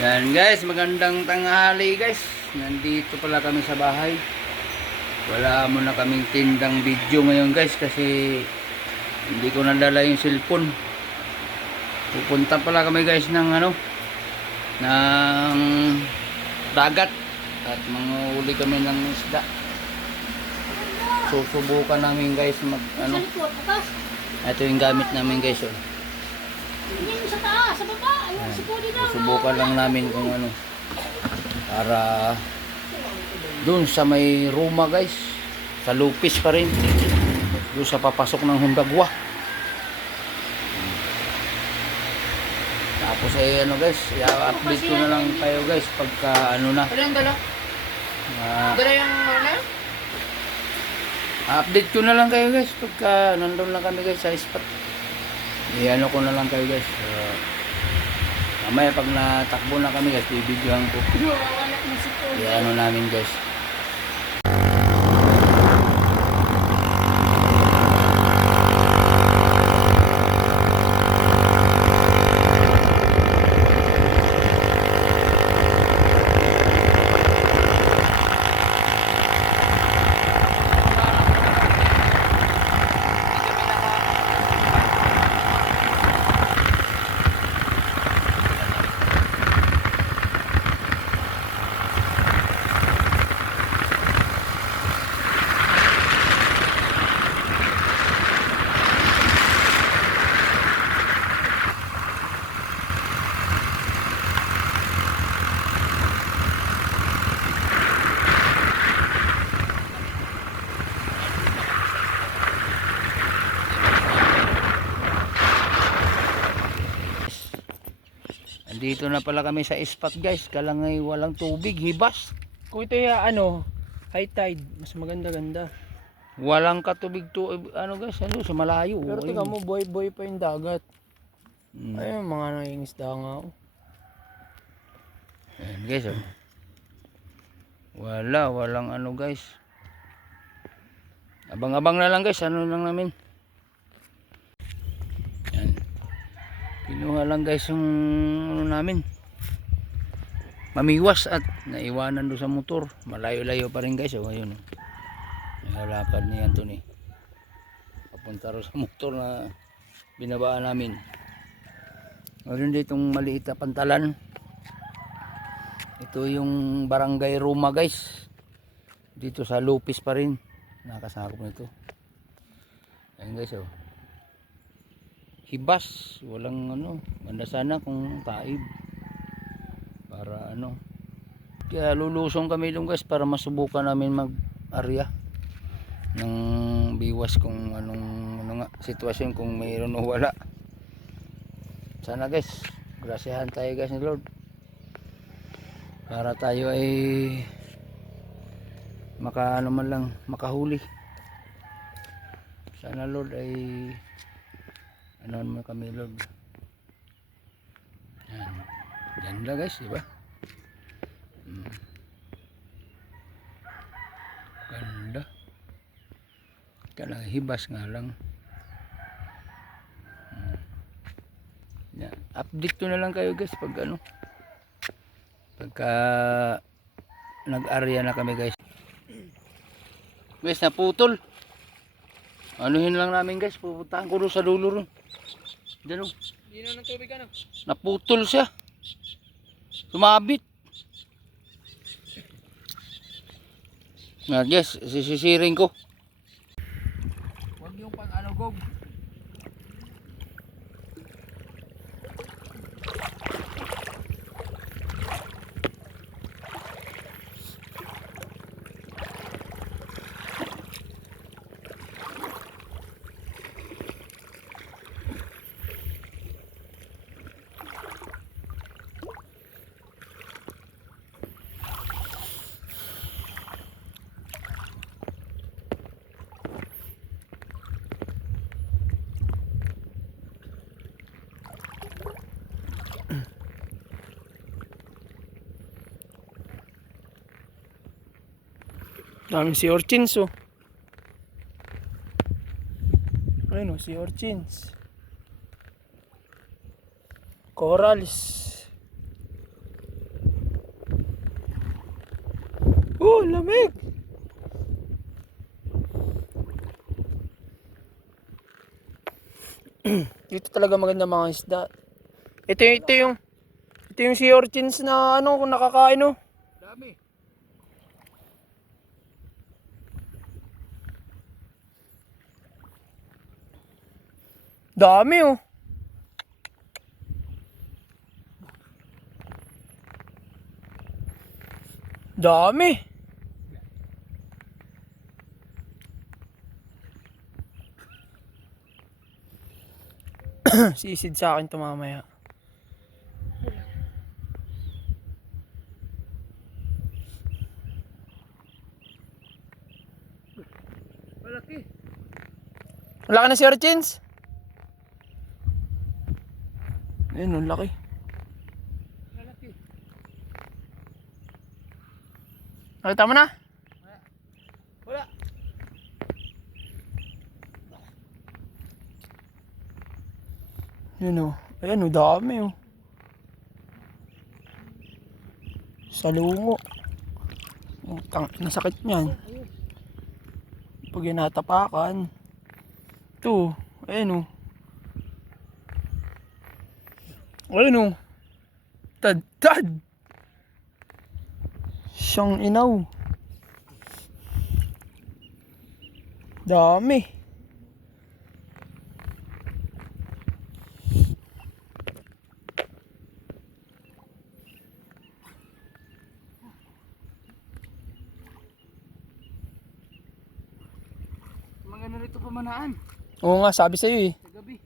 Yan guys, magandang tanghali guys. Nandito pala kami sa bahay. Wala muna kaming tindang video ngayon guys kasi hindi ko nadala yung cellphone. Pupunta pala kami guys ng ng dagat at manguhuli kami ng isda. Susubukan namin guys ito yung gamit namin guys. Hindi sa taas, sa baba. Ayun, si Cody lang. Susubukan lang namin kung para doon sa may Roma guys, sa Lupis pa rin, doon sa papasok ng Hundagwa. Tapos guys, i-update ko na lang kayo guys pagka na. Dala. Dala yung Update ko na lang kayo guys pagka nandun lang kami guys sa spot. Ko na lang kayo guys. Mamaya pag natakbo na kami guys, bibidyohan ko. Namin guys. Dito na pala kami sa spot guys. Kalangay walang tubig, hibas. Kung ito high tide, mas maganda-ganda. Walang katubig to guys, sa malayo. Pero tingnan mo, boy pa yung dagat. Hmm. Ayun, mga nangingisda nga. Ayan guys, walang guys. Abang-abang na lang guys, lang namin. Yan. Kinuha lang guys yung namin. Mamiwas at naiwanan doon sa motor. Malayo-layo pa rin guys. Ayun. Nalapad ni Anthony. Papunta rin sa motor na binabaan namin. Meron ditong maliit na pantalan. Ito yung Barangay Roma guys. Dito sa Lupis pa rin. Nakasakop nito. Ayun guys hibas, walang ganda sana kung taib para kaya lulusong kami doon guys para masubukan namin mag-area ng biwas kung anong sitwasyon, kung mayroon o wala. Sana guys, grasyahan tayo guys ni Lord para tayo ay man lang makahuli. Sana Lord ay naman kami Lord. Yan. Ganda guys, diba? Ganda. Kaya hibas nga lang. Yan. Update ko na lang kayo guys pag pagka nag-area na kami guys. Guys, naputol. Anuhin lang namin guys, pupuntahan ko doon sa dulo ron. Diyan Hindi na ng tubig naputol siya. Sumabit. Nga guys, sisisiring ko. Huwag yung pang gog. Daming sea urchins Ayun sea urchins. Corals. lamig. Dito talaga maganda mga isda. Ito yung sea urchins na ano kung nakakain oh. Dami. Dami oh. Dami. Sisid sa akin to mamaya. Malaki. Wala ka na si urchins? Ayun, ang laki. Malaki. Nakita mo na? Wala. Yun oh. Ayan oh, dami oh. Salungo. Nasakit niyan. Pag inatapakan. Ito, ayan oh. Ayun oh. Tad. Siyang inaw. Dami. Mga ano rito pamanaan. Oo nga, sabi sa'yo eh. Sa gabi.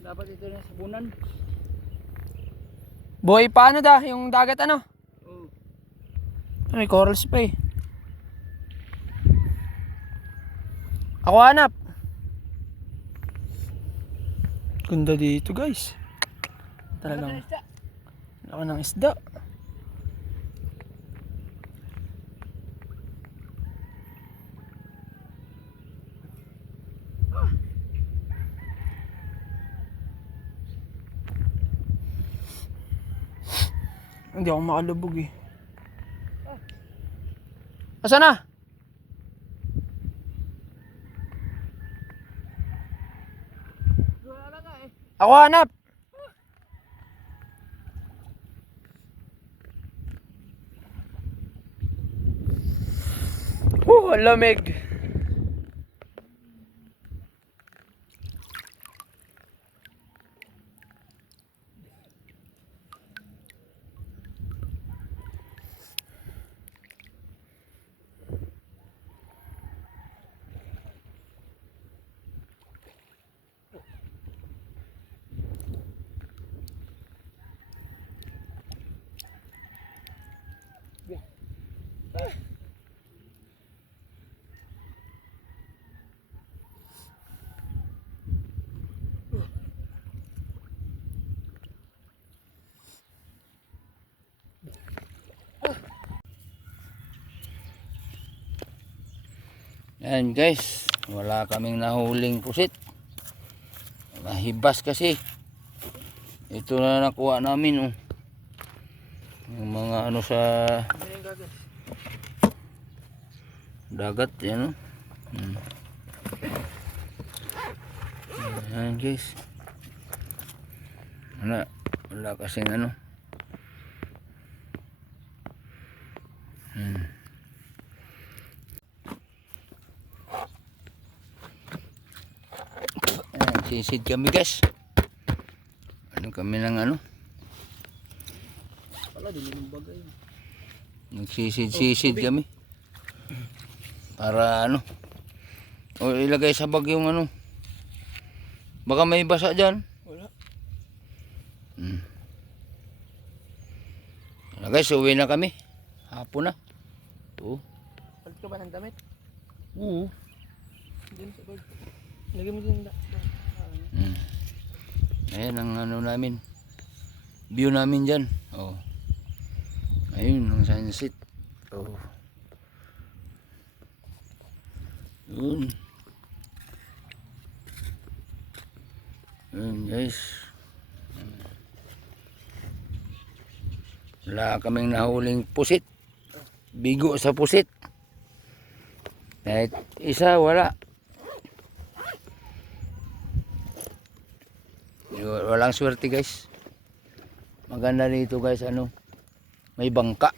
Dapat ito na sabunan. Buhay pa ano yung dagat ano? Oo. May corals pa eh. Ako hanap. Ganda dito guys. Talagang laki ng isda. Hindi ako makalubog eh. Asan na? Ako hanap. Ang lamig. Yan guys, wala kaming nahuling pusit. Nahibas kasi. Ito na nakuha namin oh. Yung mga ano sa dagat yan oh. Yan guys. Wala kasing ano. Sisid kami guys. Ano kami ng ano? Wala din yung bagay. Nagsisid kami. Para ano? O ilagay sa bag yung ano. Baka may basa dyan. Wala. Guys, uwi na kami. Hapon na. Oo. Palit ka ba ng damit? Oo. Diyan sa bag. Lagyan mo din. Ayan ang ano namin. View namin dyan. Oh. Ayun ang sunset. Oh. Yun. Yun guys. Wala kaming nahuling pusit. Bigo sa pusit. Kahit isa wala. Walang swerte guys. Maganda dito guys, ano, may bangka.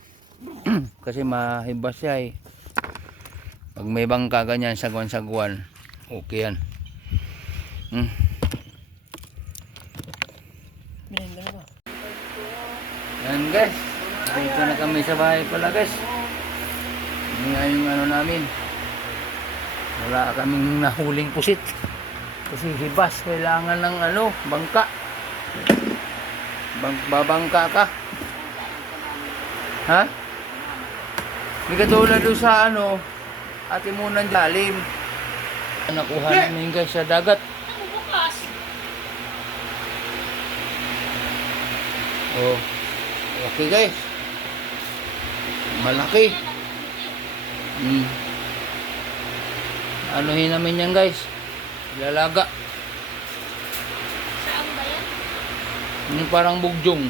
Kasi mahibas siya eh. Pag may bangka ganyan, sagwan-sagwan, okay yan. Yan guys, dito na kami sa bahay pala guys. Hindi nga yung ano namin, wala kaming nahuling pusit. Kasi hibas, kailangan ng ano, bangka. Babangka ka. Ha? May katulad doon sa ano, Atimunan lalim. Nakuha namin guys sa dagat. Ang bukas. Oh. Okay guys. Malaki. Anuhin namin yan guys. Lalaga. Saan ba yan? Yung parang bugjong.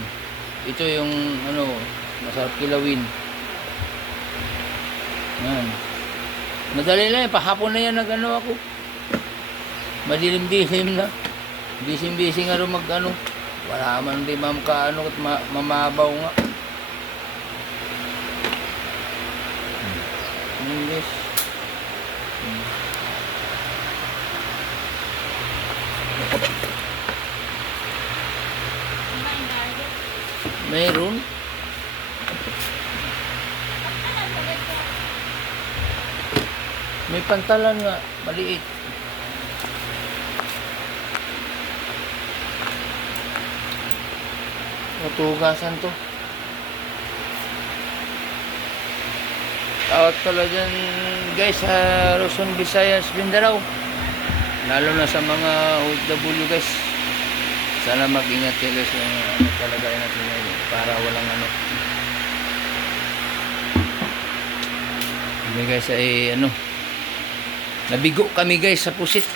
Ito yung ano, masarap kilawin. Yan. Madali lang, pahapon na yan nag-ano ako. Madilim-dilim na. Bising-bising nga rin mag-ano. Wala man di mamkaano at mamabaw nga. Guys. Kumain target. Mayroon. Pagkalan ulit ko. May pantalan nga, maliit. Matugasan to. Out pala dyan guys sa Luzon, Visayas, Mindanao. Lalo na sa mga OFW guys. Sana mag-ingat kayo guys yung ano talaga natin ngayon para walang ano. Hindi guys ay ano. Nabigo kami guys sa pusit.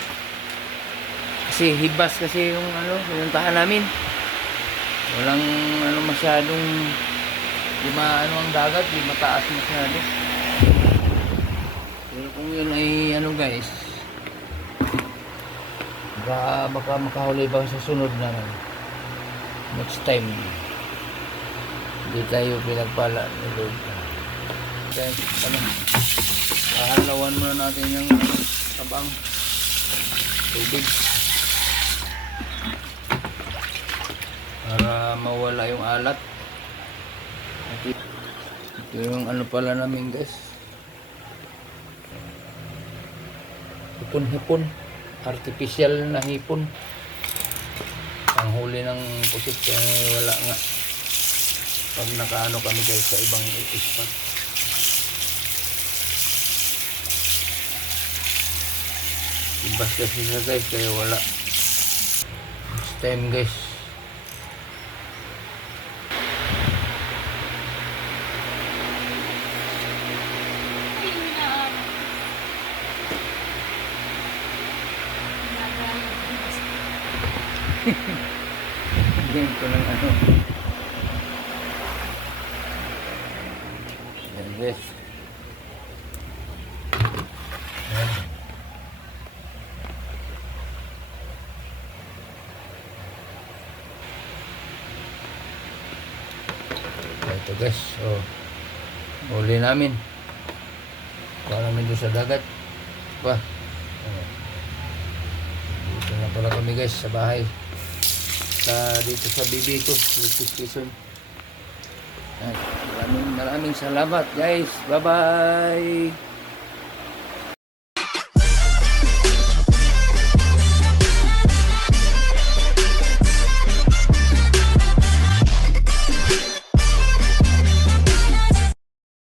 Kasi hibas kasi yung ano, pinuntahan namin. Walang ano masyadong di maano ang dagat, di mataas masyado. Pero kung yun ay ano guys, baka makahuli pa sa sunod na next time. Hindi tayo pinagpala ni Lord. Guys, ano, hahalawan muna natin yung tabang tubig para mawala yung alat. Ito yung ano pala namin guys, hipon-hipon, artificial na hipon, panghuli ng pusit. Kaya wala nga pag nakaano kami guys sa ibang spot. Ibas kasi siya guys, kaya wala. Next time guys. Ayun na. Ganyan ko ng ano. Yan guys. Yan. Ito guys, so huli namin. Kuha namin doon sa dagat. Pa. Dito na pala kami guys sa bahay. Dito sa Bibito, Quezon. Maraming salamat guys. Bye bye.